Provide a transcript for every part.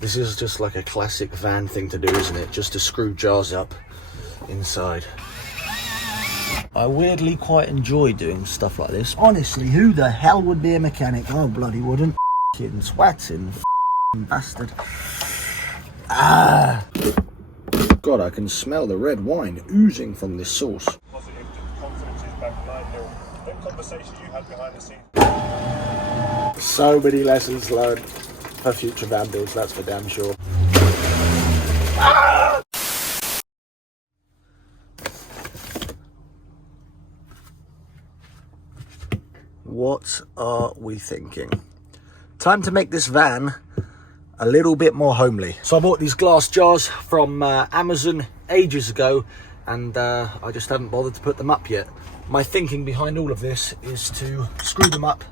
This is just like a classic van thing to do, isn't it? Just to screw jars up inside. I weirdly quite enjoy doing stuff like this. Honestly, who the hell would be a mechanic? Oh, bloody wouldn't. F***ing swatting, f***ing bastard. Ah! God, I can smell the red wine oozing from this sauce. Positive confidence is back behind you. That conversation you had behind the scenes. So many lessons learned for future van builds, that's for damn sure. Ah! What are we thinking? Time to make this van a little bit more homely. So I bought these glass jars from Amazon ages ago, and I just haven't bothered to put them up yet. My thinking behind all of this is to screw them up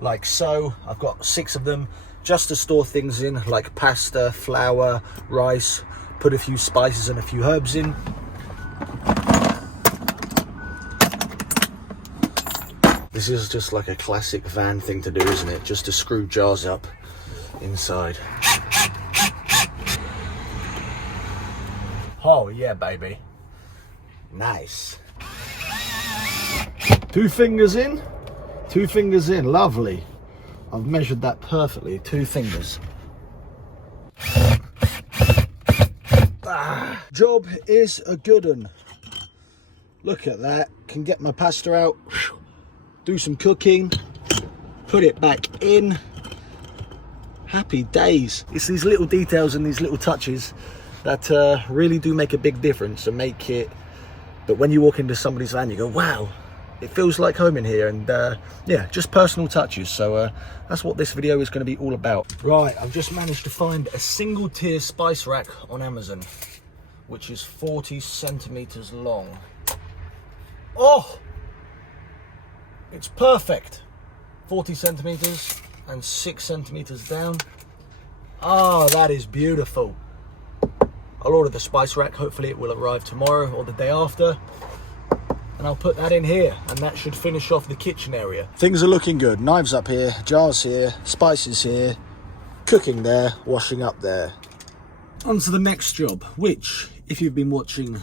like so. I've got 6 of them just to store things in, like pasta, flour, rice, put a few spices and a few herbs in. This is just like a classic van thing to do, isn't it? Just to screw jars up inside. Oh yeah, baby. Nice. 2 fingers in, 2 fingers in, lovely. I've measured that perfectly, 2 fingers. Ah, job is a good one. Look at that, can get my pasta out, do some cooking, put it back in. Happy days. It's these little details and these little touches that really do make a big difference and make it that when you walk into somebody's van you go, wow, it feels like home in here. And yeah, just personal touches. So that's what this video is going to be all about. Right, I've just managed to find a single tier spice rack on Amazon, which is 40 centimeters long. Oh, it's perfect. 40 centimeters and 6 centimeters down. Ah, that is beautiful. I'll order the spice rack. Hopefully it will arrive tomorrow or the day after, and I'll put that in here, and that should finish off the kitchen area. Things are looking good. Knives up here, jars here, spices here, cooking there, washing up there. On to the next job, which, if you've been watching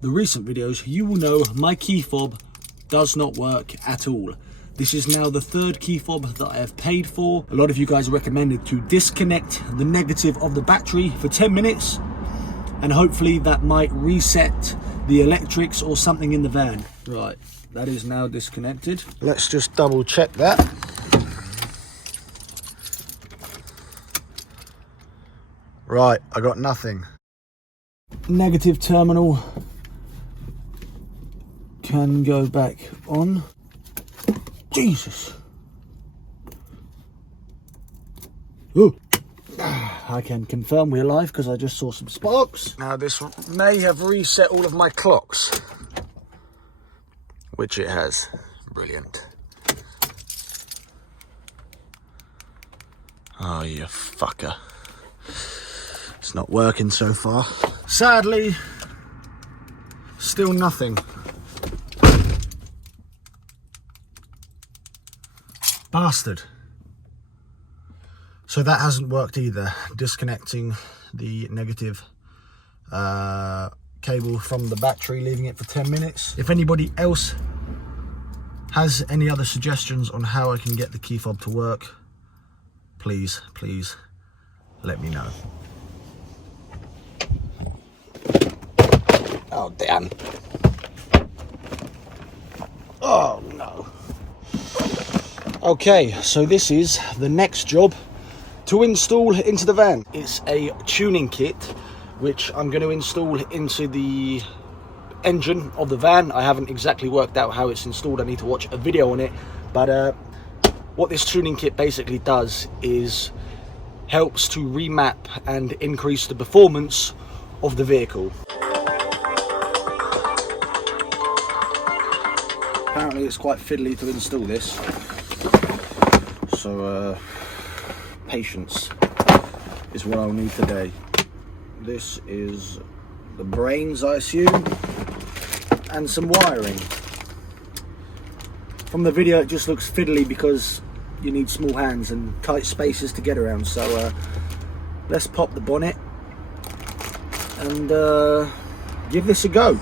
the recent videos, you will know my key fob does not work at all. This is now the 3rd key fob that I have paid for. A lot of you guys recommended to disconnect the negative of the battery for 10 minutes, and hopefully that might reset the electrics or something in the van. Right, that is now disconnected. Let's just double check that. Right, I got nothing. Negative terminal can go back on. Jesus. Ooh. I can confirm we're live because I just saw some sparks. Now this may have reset all of my clocks, which it has. Brilliant. Oh, you fucker. It's not working so far. Sadly, still nothing. Bastard. So that hasn't worked either. Disconnecting the negative cable from the battery, leaving it for 10 minutes. If anybody else has any other suggestions on how I can get the key fob to work, please let me know. Oh damn. Oh no. Okay, so this is the next job to install into the van. It's a tuning kit which I'm going to install into the engine of the van. I haven't exactly worked out how it's installed. I need to watch a video on it. But what this tuning kit basically does is helps to remap and increase the performance of the vehicle. Apparently it's quite fiddly to install this. So patience is what I'll need today. This is the brains, I assume, and some wiring. From the video it just looks fiddly because you need small hands and tight spaces to get around, so let's pop the bonnet and give this a go.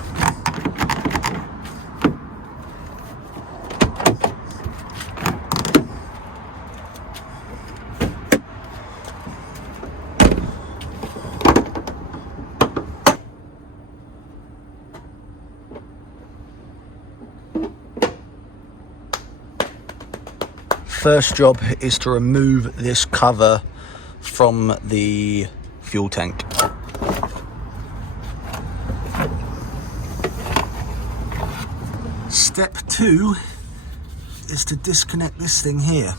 First job is to remove this cover from the fuel tank. Step 2 is to disconnect this thing here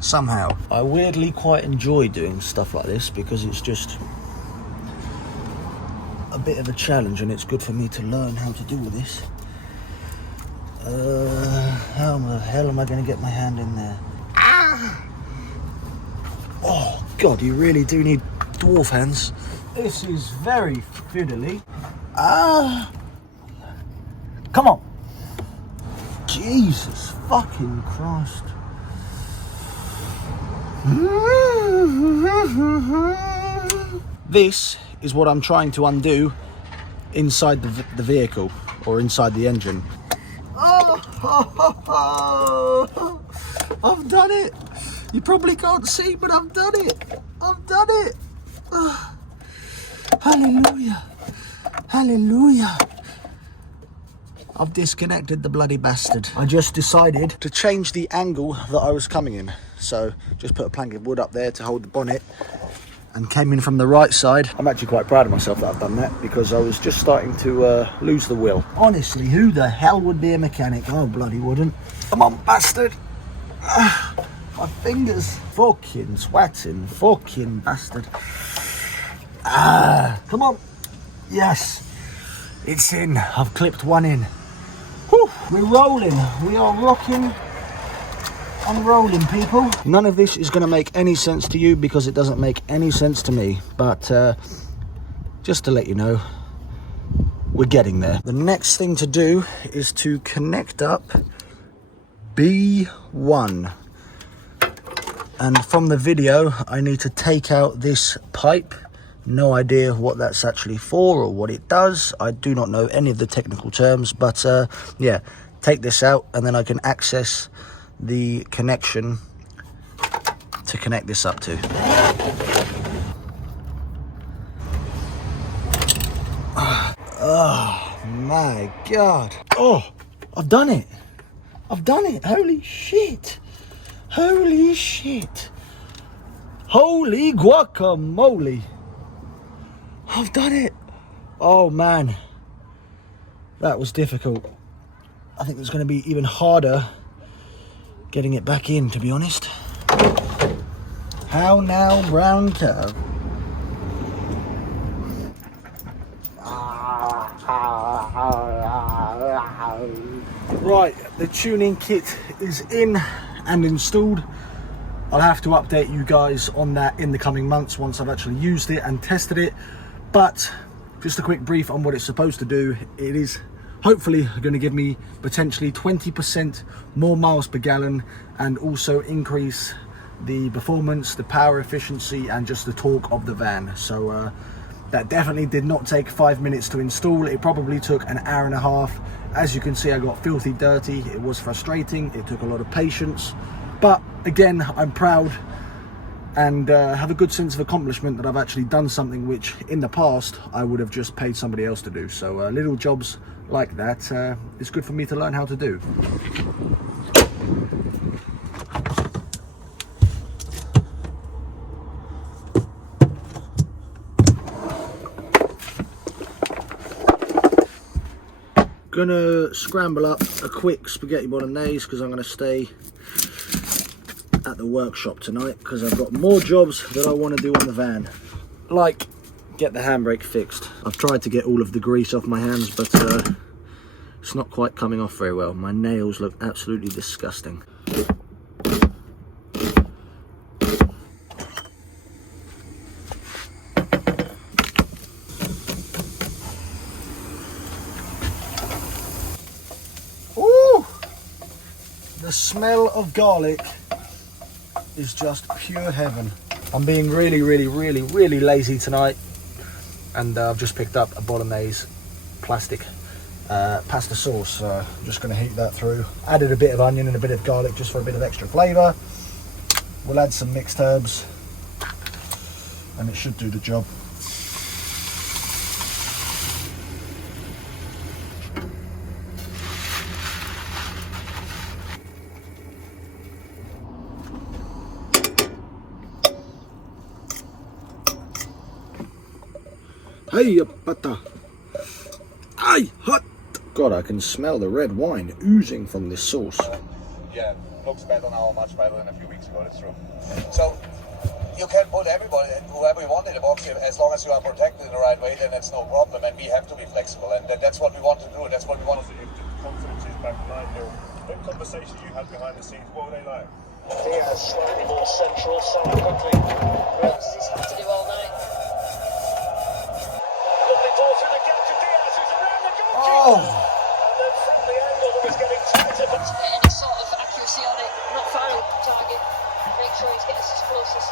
somehow. I weirdly quite enjoy doing stuff like this because it's just a bit of a challenge and it's good for me to learn how to do this. How the hell am I going to get my hand in there? Ah! Oh God, you really do need dwarf hands. This is very fiddly. Ah! Come on! Jesus fucking Christ! This is what I'm trying to undo inside the vehicle or inside the engine. Oh, I've done it. You probably can't see, but I've done it. I've done it. Oh, hallelujah. Hallelujah. I've disconnected the bloody bastard. I just decided to change the angle that I was coming in. So just put a plank of wood up there to hold the bonnet and came in from the right side. I'm actually quite proud of myself that I've done that because I was just starting to lose the will. Honestly, who the hell would be a mechanic? I bloody wouldn't. Come on, bastard. My fingers. Fucking swatting. Fucking bastard. Come on. Yes. It's in. I've clipped one in. Whew. We're rolling. We are rocking and rolling, people. None of this is going to make any sense to you because it doesn't make any sense to me. But just to let you know, we're getting there. The next thing to do is to connect up B1. And from the video, I need to take out this pipe. No idea what that's actually for or what it does. I do not know any of the technical terms, but yeah, take this out and then I can access the connection to connect this up to. Oh my God. Oh, I've done it. I've done it. Holy shit. Holy shit. Holy guacamole. I've done it. Oh man. That was difficult. I think it's going to be even harder getting it back in, to be honest. How now, brown cow? Right, the tuning kit is in and installed. I'll have to update you guys on that in the coming months once I've actually used it and tested it. But just a quick brief on what it's supposed to do. It is hopefully going to give me potentially 20% more miles per gallon and also increase the performance, the power efficiency and just the torque of the van. So that definitely did not take 5 minutes to install. It probably took an hour and a half. As you can see, I got filthy dirty. It was frustrating. It took a lot of patience. But again, I'm proud and have a good sense of accomplishment that I've actually done something which in the past I would have just paid somebody else to do. So little jobs like that, it's good for me to learn how to do. Gonna scramble up a quick spaghetti bolognese because I'm gonna stay at the workshop tonight because I've got more jobs that I want to do on the van, like get the handbrake fixed. I've tried to get all of the grease off my hands, but it's not quite coming off very well. My nails look absolutely disgusting. Ooh! The smell of garlic is just pure heaven. I'm being really lazy tonight, and I've just picked up a bolognese plastic pasta sauce. So I'm just going to heat that through. Added a bit of onion and a bit of garlic just for a bit of extra flavour. We'll add some mixed herbs, and it should do the job. Hey, pata. Ay, hot. God, I can smell the red wine oozing from this sauce. Yeah, looks better now, much better than a few weeks ago, that's true. So, you can put everybody, whoever you want in the box, as long as you are protected in the right way, then that's no problem, and we have to be flexible, and that's what we want to do, that's what we want to do. If the confidence is back behind you, the conversation you had behind the scenes, what were they like? Tyres slightly more central, Salah quickly. What does this have to do all night? Lovely ball through the gap to Tyres, who's around the goalkeeper. Oh! And then from the angle that was getting tighter, but Any sort of accuracy on it, not firing target. Make sure he's getting as close as.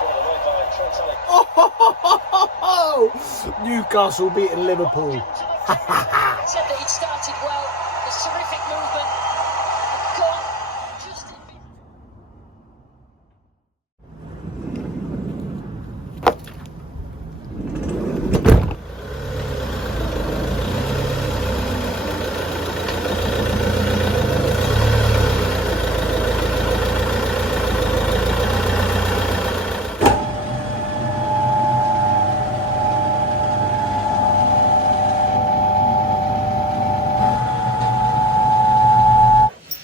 given away by Trent Alexander. Oh! Newcastle beating Liverpool. Said that he'd started well. There's terrific movement. Goal just in.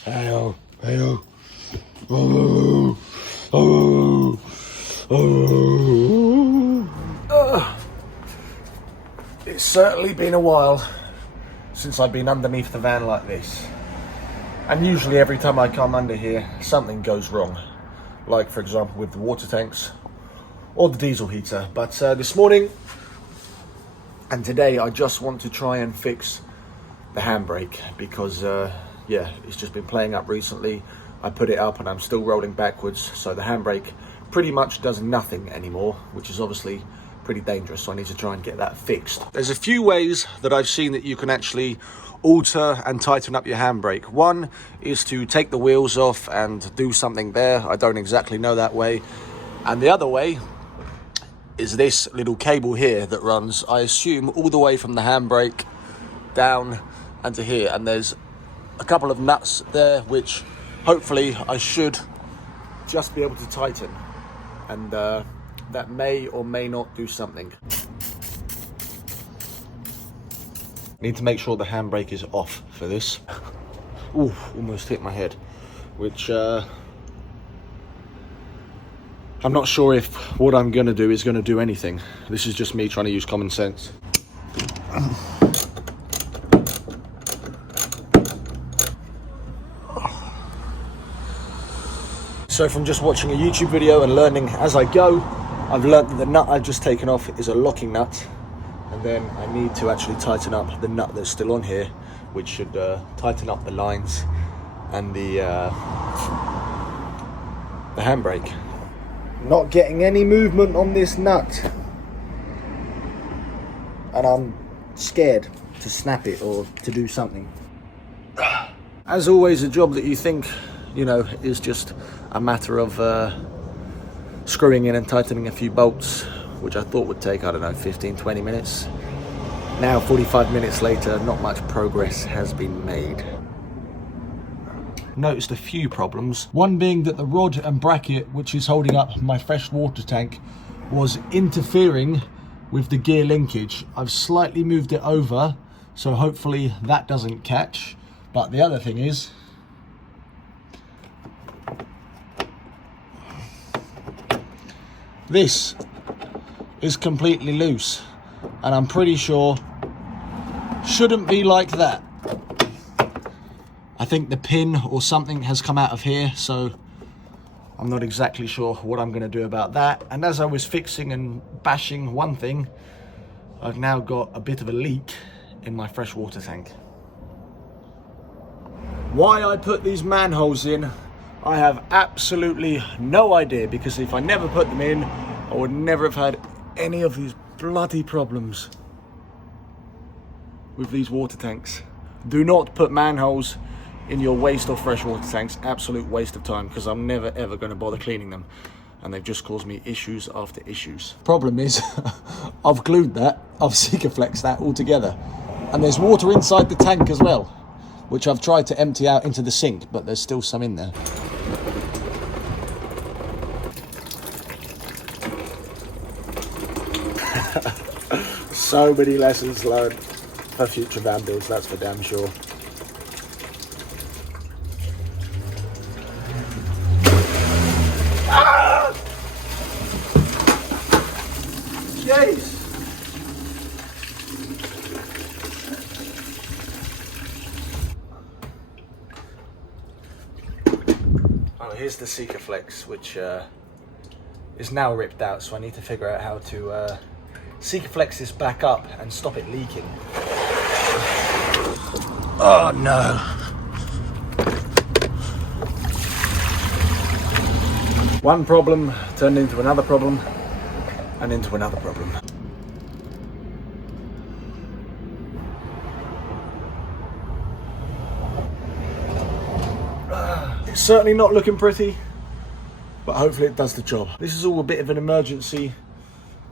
Hey-oh, hey-oh. Oh, oh, oh. It's certainly been a while since I've been underneath the van like this. And usually every time I come under here, something goes wrong. Like, for example, with the water tanks or the diesel heater. But this morning and today, I just want to try and fix the handbrake because yeah, it's just been playing up recently. I put it up and I'm still rolling backwards, so the handbrake pretty much does nothing anymore, which is obviously pretty dangerous, so I need to try and get that fixed. There's a few ways that I've seen that you can actually alter and tighten up your handbrake. One is to take the wheels off and do something there. I don't exactly know that way. And the other way is this little cable here that runs, I assume, all the way from the handbrake down and to here, and there's a couple of nuts there which hopefully I should just be able to tighten, and that may or may not do something. Need to make sure the handbrake is off for this. Ooh, almost hit my head, which I'm not sure if what I'm gonna do is gonna do anything. This is just me trying to use common sense. So from just watching a YouTube video and learning as I go, I've learned that the nut I've just taken off is a locking nut, and then I need to actually tighten up the nut that's still on here, which should tighten up the lines and the handbrake. Not getting any movement on this nut, and I'm scared to snap it or to do something. As always, a job that you think, you know, is just a matter of screwing in and tightening a few bolts, which I thought would take, I don't know, 15-20 minutes. Now 45 minutes later, not much progress has been made. Noticed a few problems. One being that the rod and bracket which is holding up my fresh water tank was interfering with the gear linkage. I've slightly moved it over, so hopefully that doesn't catch. But the other thing is, this is completely loose, and I'm pretty sure shouldn't be like that. I think the pin or something has come out of here, so I'm not exactly sure what I'm going to do about that. And as I was fixing and bashing one thing, I've now got a bit of a leak in my fresh water tank. Why I put these manholes in, I have absolutely no idea, because if I never put them in, I would never have had any of these bloody problems with these water tanks. Do not put manholes in your waste or freshwater tanks. Absolute waste of time, because I'm never ever going to bother cleaning them, and they've just caused me issues after issues. Problem is, I've glued that, I've Sikaflexed that all together, and there's water inside the tank as well, which I've tried to empty out into the sink, but there's still some in there. So many lessons learned for future van builds, that's for damn sure. Ah! Jeez! Oh, here's the Sikaflex, which is now ripped out, so I need to figure out how to Sikaflex this back up and stop it leaking. Oh no. One problem turned into another problem and into another problem. It's certainly not looking pretty, but hopefully it does the job. This is all a bit of an emergency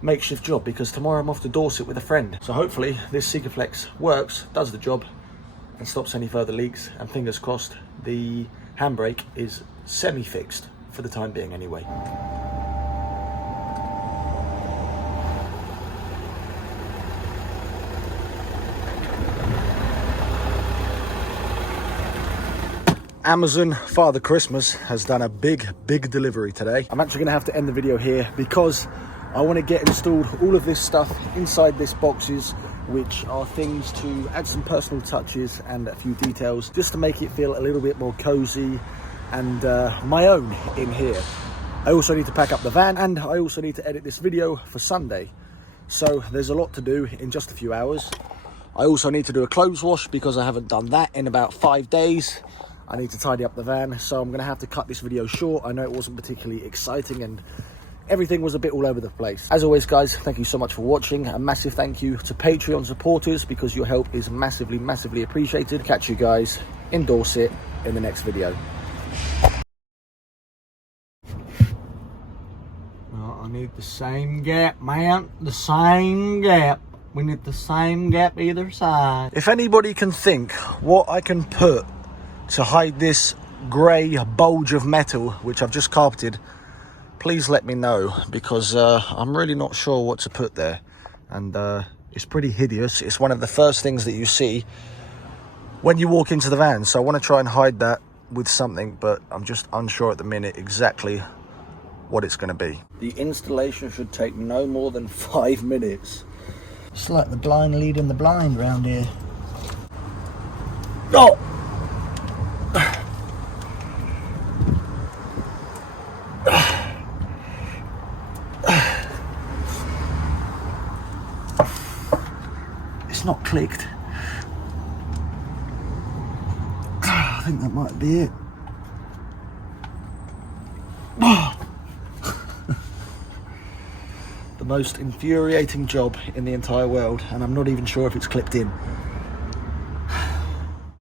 makeshift job, because tomorrow I'm off to Dorset with a friend. So hopefully this Sikaflex works, does the job, and stops any further leaks, and fingers crossed the handbrake is semi-fixed for the time being anyway. Amazon Father Christmas has done a big delivery today. I'm actually gonna have to end the video here because I want to get installed all of this stuff inside this boxes, which are things to add some personal touches and a few details, just to make it feel a little bit more cozy and my own in here. I also need to pack up the van, and I also need to edit this video for Sunday. So there's a lot to do in just a few hours. I also need to do a clothes wash because I haven't done that in about 5 days. I need to tidy up the van, so I'm gonna have to cut this video short. I know it wasn't particularly exciting and everything was a bit all over the place. As always, guys, thank you so much for watching. A massive thank you to Patreon supporters, because your help is massively appreciated. Catch you guys in Dorset in the next video. Well, I need the same gap, man. The same gap. We need the same gap either side. If anybody can think what I can put to hide this grey bulge of metal, which I've just carpeted, please let me know, because I'm really not sure what to put there, and it's pretty hideous. It's one of the first things that you see when you walk into the van, so I want to try and hide that with something, but I'm just unsure at the minute exactly what it's going to be. The installation should take no more than 5 minutes. It's like the blind leading the blind round here. Oh! It's not clicked. I think that might be it. The most infuriating job in the entire world, and I'm not even sure if it's clipped in.